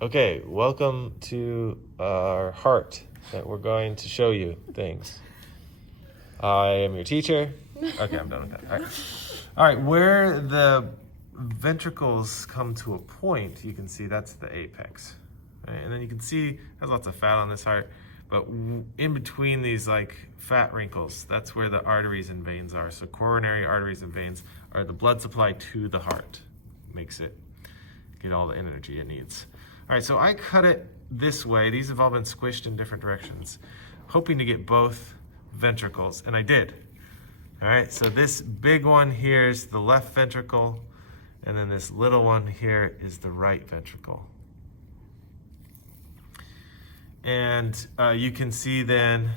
Okay, welcome to our heart that we're going to show you things. I am your teacher. Okay, I'm done with that. All right, where the ventricles come to a point, you can see that's the apex. Right? And then you can see there's lots of fat on this heart, but in between these like fat wrinkles, that's where the arteries and veins are. So coronary arteries and veins are the blood supply to the heart. Makes it get all the energy it needs. All right, so I cut it this way. These have all been squished in different directions, hoping to get both ventricles, and I did. All right, so this big one here is the left ventricle, and then this little one here is the right ventricle. And you can see then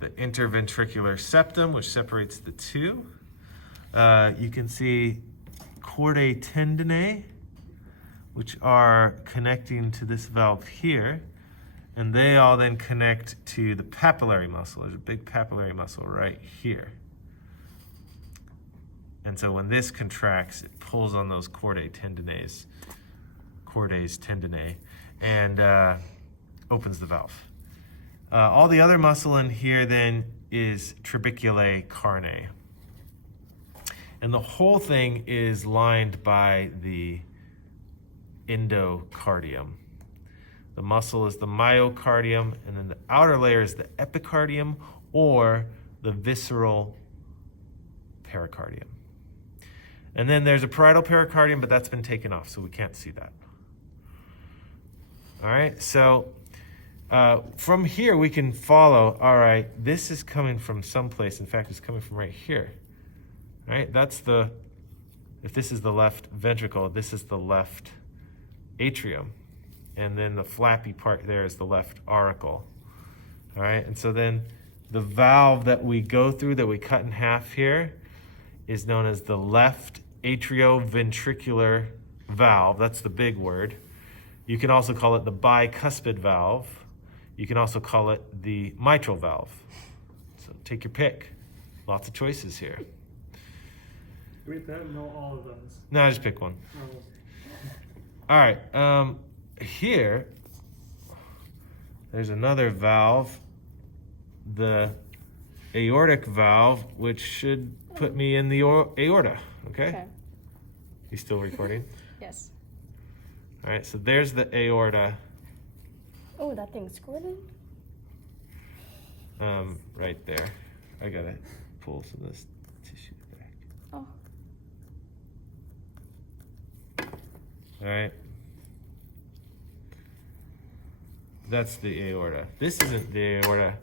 the interventricular septum, which separates the two. You can see chordae tendineae, which are connecting to this valve here, and they all then connect to the papillary muscle. There's a big papillary muscle right here. And so when this contracts, it pulls on those chordae tendineae, and opens the valve. All the other muscle in here then is trabeculae carneae. And the whole thing is lined by the endocardium. The muscle is the myocardium, and then the outer layer is the epicardium or the visceral pericardium. And then there's a parietal pericardium, but that's been taken off, so we can't see that. All right, so from here we can follow, all right, this is coming from someplace. In fact, it's coming from right here. All right, that's the, if this is the left ventricle, this is the left atrium, and then the flappy part there is the left auricle. All right, and so then the valve that we go through, that we cut in half here, is known as the left atrioventricular valve. That's the big word. You can also call it the bicuspid valve. You can also call it the mitral valve. So take your pick. Lots of choices here. We don't know all of those. No, just pick one. Oh. All right, here, there's another valve, the aortic valve, which should put me in the aorta, okay? You still recording? Yes. All right, so there's the aorta. Oh, that thing's squirting? Right there. I gotta pull some of this tissue back. Oh. All right. That's the aorta. This isn't the aorta.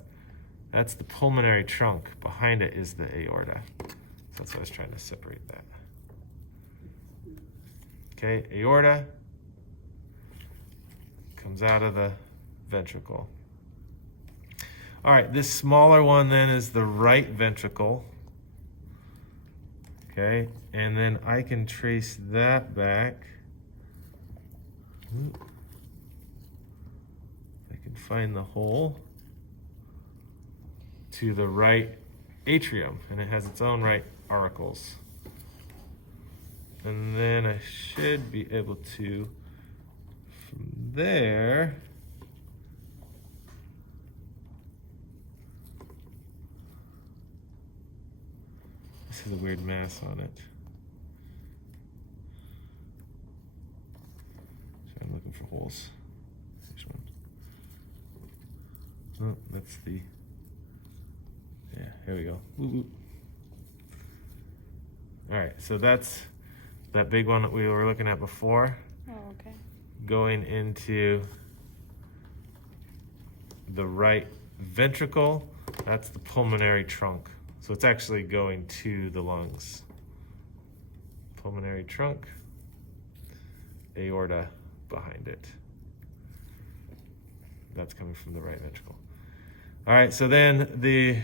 That's the pulmonary trunk. Behind it is the aorta. So that's what I was trying to separate that. Okay, aorta comes out of the ventricle. All right, this smaller one then is the right ventricle. Okay, and then I can trace that back. I can find the hole to the right atrium, and it has its own right auricles. And then I should be able to, from there, this has a weird mass on it. I'm looking for holes. Which one? Oh, that's the, yeah, here we go. Woo woo. All right, so that's that big one that we were looking at before. Oh, okay. Going into the right ventricle, that's the pulmonary trunk. So it's actually going to the lungs. Pulmonary trunk, aorta behind it. That's coming from the right ventricle. All right, so then the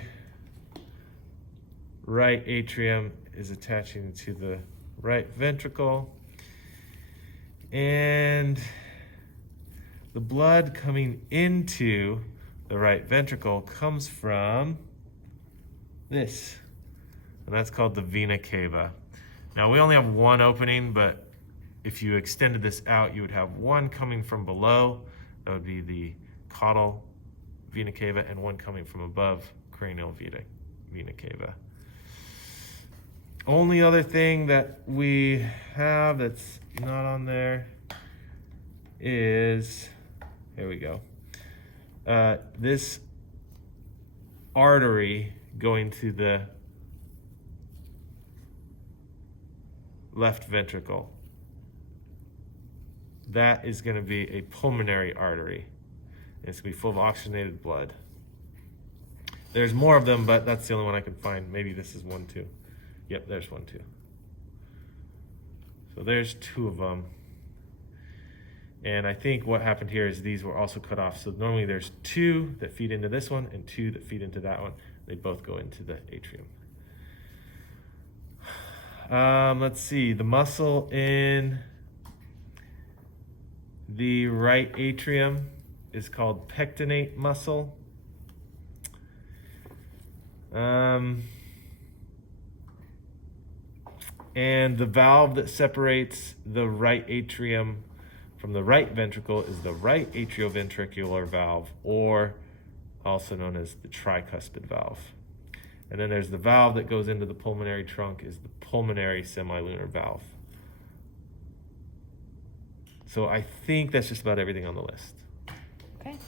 right atrium is attaching to the right ventricle, and the blood coming into the right ventricle comes from this, and that's called the Vena Cava. Now we only have one opening, but if you extended this out, you would have one coming from below, that would be the caudal vena cava, and one coming from above, cranial vena cava. Only other thing that we have that's not on there is, here we go, this artery going to the left ventricle. That is going to be a pulmonary artery. It's going to be full of oxygenated blood. There's more of them, but that's the only one I can find. Maybe this is one too. Yep, there's one too. So there's two of them. And I think what happened here is these were also cut off. So normally there's two that feed into this one and two that feed into that one. They both go into the atrium. Let's see, the muscle in the right atrium is called pectinate muscle. And the valve that separates the right atrium from the right ventricle is the right atrioventricular valve, or also known as the tricuspid valve. And then there's the valve that goes into the pulmonary trunk is the pulmonary semilunar valve. So I think that's just about everything on the list. Okay.